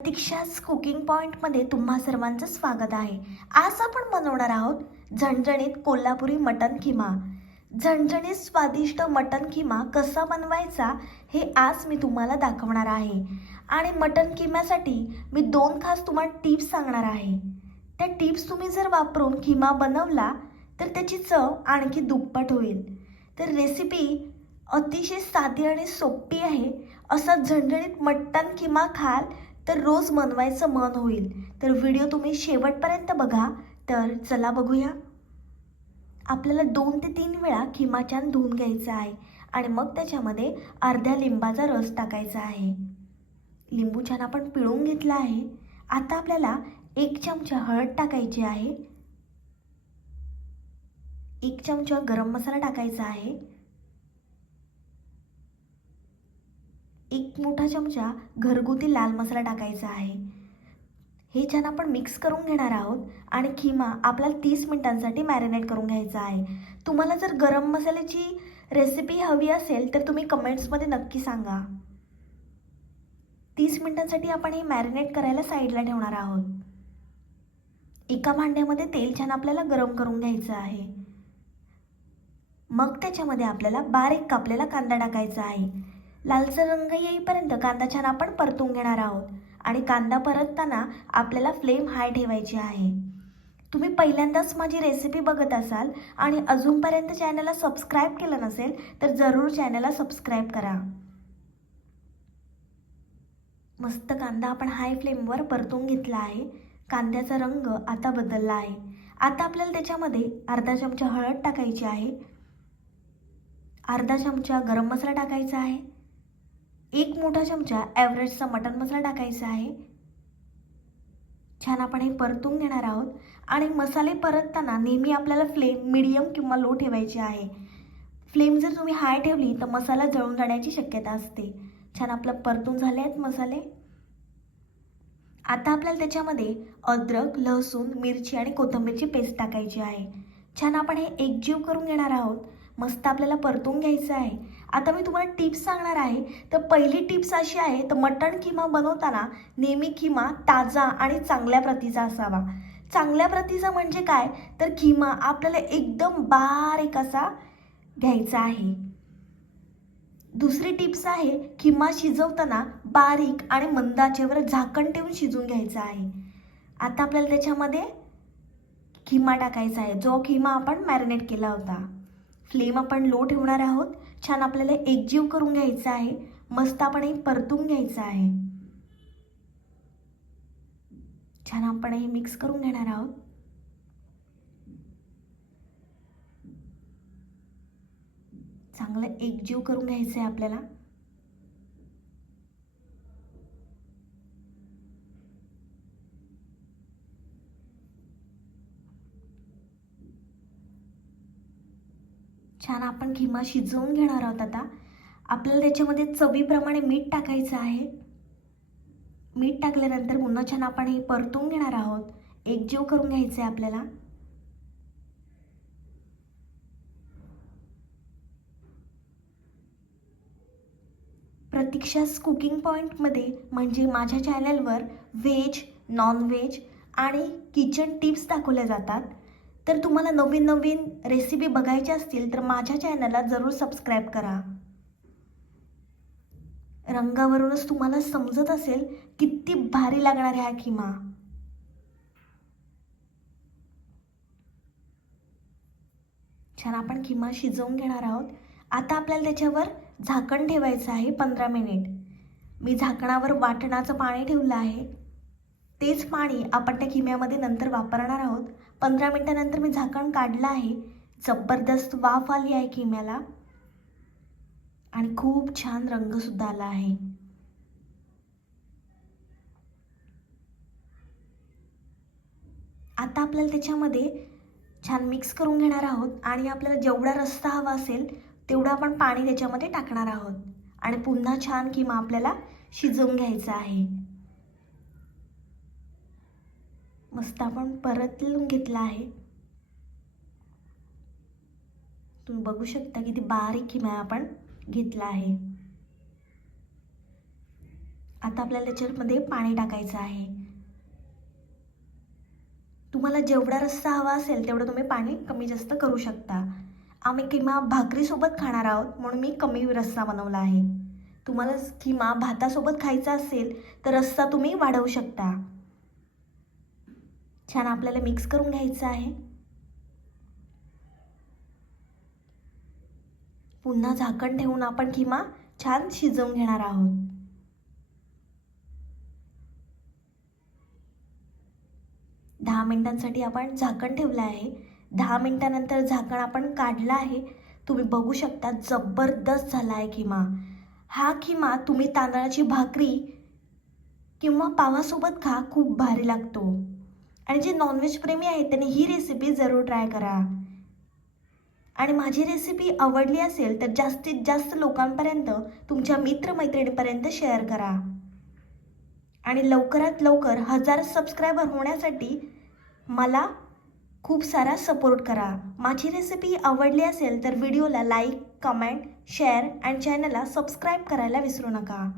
प्रतीक्षाच cooking पॉईंटमध्ये तुम्हा सर्वांचं स्वागत आहे. आज आपण बनवणार आहोत झणझणीत कोल्हापुरी मटन किमा झणझणीत स्वादिष्ट मटन किमा कसा बनवायचा हे आज मी तुम्हाला दाखवणार आहे. आणि मटन किम्यासाठी मी दोन खास तुम्हाला टिप्स सांगणार आहे. त्या टिप्स तुम्ही जर वापरून किमा बनवला तर त्याची चव आणखी दुप्पट होईल. तर रेसिपी अतिशय साधी आणि सोपी आहे. असा झणझणीत मटण किमा खाल तर रोज मनवायचं मन होईल. तर व्हिडिओ तुम्ही शेवटपर्यंत बघा. तर चला बघूया. आपल्याला दोन ते तीन वेळा खिमाछान धुवून घ्यायचं आहे. आणि मग त्याच्यामध्ये अर्ध्या लिंबाचा रस टाकायचा आहे. लिंबू छान आपण पिळून घेतला आहे. आता आपल्याला एक चमचा हळद टाकायची आहे. एक चमचा गरम मसाला टाकायचा आहे. एक मोठा चमचा घरगुती लाल मसाला टाकायचा आहे. हे छान आपण मिक्स करून घेणार आहोत आणि खिमा आपल्याला तीस मिनिटांसाठी मॅरिनेट करून घ्यायचा आहे. तुम्हाला जर गरम मसाल्याची रेसिपी हवी असेल तर तुम्ही कमेंट्समध्ये नक्की सांगा. तीस मिनिटांसाठी आपण हे मॅरिनेट करायला साईडला ठेवणार आहोत. एका भांड्यामध्ये तेल छान आपल्याला गरम करून घ्यायचं आहे. मग त्याच्यामध्ये आपल्याला बारीक कापलेला कांदा टाकायचा आहे. लालसर रंग येईपर्यंत कांदा छान आपण परतून घेणार आहोत. आणि कांदा परतताना आपल्याला फ्लेम हाय ठेवायची आहे. तुम्ही पहिल्यांदाच माझी रेसिपी बघत असाल आणि अजूनपर्यंत चॅनलला सबस्क्राईब केलं नसेल तर जरूर चॅनलला सबस्क्राईब करा. मस्त कांदा आपण हाय फ्लेमवर परतून घेतला आहे. कांद्याचा रंग आता बदलला आहे. आता आपल्याला त्याच्यामध्ये अर्धा चमचा हळद टाकायची आहे. अर्धा चमचा गरम मसाला टाकायचा आहे. एक मोठा चमचा ॲव्हरेजचा मटन मसाला टाकायचा आहे. छान आपण हे परतून घेणार आहोत. आणि मसाले परतताना नेहमी आपल्याला फ्लेम मिडियम किंवा लो ठेवायची आहे. फ्लेम जर तुम्ही हाय ठेवली तर मसाला जळून जाण्याची शक्यता असते. छान आपलं परतून झाले आहेत मसाले. आता आपल्याला त्याच्यामध्ये अद्रक लसूण मिरची आणि कोथिंबीरची पेस्ट टाकायची आहे. छान आपण हे एकजीव करून घेणार आहोत. मस्त आपल्याला परतून घ्यायचं आहे. आता मी तुम्हाला टिप्स सांगणार आहे. तर पहिली टिप्स अशी आहे तर मटण किमा बनवताना नेहमी किमा ताजा आणि चांगल्या प्रतीचा असावा. चांगल्या प्रतीचा म्हणजे काय? तर किमा आपल्याला एकदम बारीक असा घ्यायचा आहे. दुसरी टिप्स आहे किमा शिजवताना बारीक आणि मंद आचेवर झाकण ठेवून शिजून घ्यायचं आहे. आता आपल्याला त्याच्यामध्ये खिमा टाकायचा आहे. जो खिमा आपण मॅरिनेट केला होता. फ्लेम आपण लो ठेवणार आहोत. छान आपल्याला एकजीव करून घ्यायचं आहे मस्तपणे परतून घ्यायचं आहे. छान आपण हे मिक्स करून घेणार आहोत. चांगलं एकजीव करून घ्यायचं आहे आपल्याला. छान आपण खिमा शिजवून घेणार आहोत आता. आपल्याला त्याच्यामध्ये चवीप्रमाणे मीठ टाकायचं आहे. मीठ टाकल्यानंतर पुन्हा छान आपण हे परतून घेणार आहोत. एकजीव करून घ्यायचं आहे आपल्याला. प्रतीक्षास कुकिंग पॉईंटमध्ये म्हणजे माझ्या चॅनलवर व्हेज नॉन व्हेज आणि किचन टिप्स दाखवल्या जातात. तर तुम्हाला नवीन नवीन रेसिपी बघायच्या असतील तर माझ्या चॅनलला जरूर सबस्क्राईब करा. रंगावरूनच तुम्हाला समजत असेल किती भारी लागणार ह्या किमा छान आपण किमा शिजवून घेणार आहोत. आता आपल्याला त्याच्यावर झाकण ठेवायचं आहे पंधरा मिनिट. मी झाकणावर वाटणाचं पाणी ठेवलं आहे. तेच पाणी आपण त्या किम्यामध्ये नंतर वापरणार आहोत. पंधरा मिनटानंतर मी झाकण काढलं आहे. जबरदस्त वाफ आली आहे किम्याला. आणि खूप छान रंगसुद्धा आला आहे. आता आपल्याला त्याच्यामध्ये छान मिक्स करून घेणार आहोत. आणि आपल्याला जेवढा रस्ता हवा असेल तेवढं आपण पाणी त्याच्यामध्ये टाकणार आहोत. आणि पुन्हा छान किमा आपल्याला शिजवून घ्यायचं आहे. मस्त आपण परतलून घेतला आहे. तुम्ही बघू शकता किती बारीक किमा आपण घेतला आहे. आता आपल्याला त्याच्यामध्ये पाणी टाकायचं आहे. तुम्हाला जेवढा रस्सा हवा असेल तेवढं तुम्ही पाणी कमी जास्त करू शकता. आम्ही किमा भाकरीसोबत खाणार आहोत म्हणून मी कमी रस्सा बनवला आहे. तुम्हाला किमा भातासोबत खायचा असेल तर रस्सा तुम्ही वाढवू शकता. छान आपल्याला मिक्स करून घ्यायचं आहे. पुन्हा झाकण ठेवून आपण किमा छान शिजवून घेणार आहोत. दहा मिनिटांसाठी आपण झाकण ठेवलं आहे. दहा मिनिटानंतर झाकण आपण काढलं आहे. तुम्ही बघू शकता जबरदस्त झाला आहे किमा. हा किमा तुम्ही तांदळाची भाकरी किंवा पावासोबत खा खूप भारी लागतो. आणि जे नॉनव्हेज प्रेमी आहेत त्यांनी ही रेसिपी जरूर ट्राय करा. आणि माझी रेसिपी आवडली असेल तर जास्तीत जास्त लोकांपर्यंत तुमच्या मित्रमैत्रिणीपर्यंत शेअर करा. आणि लवकरात लवकर हजार सबस्क्रायबर होण्यासाठी मला खूप सारा सपोर्ट करा. माझी रेसिपी आवडली असेल तर व्हिडिओला लाईक कमेंट शेअर अँड चॅनलला सबस्क्राईब करायला विसरू नका.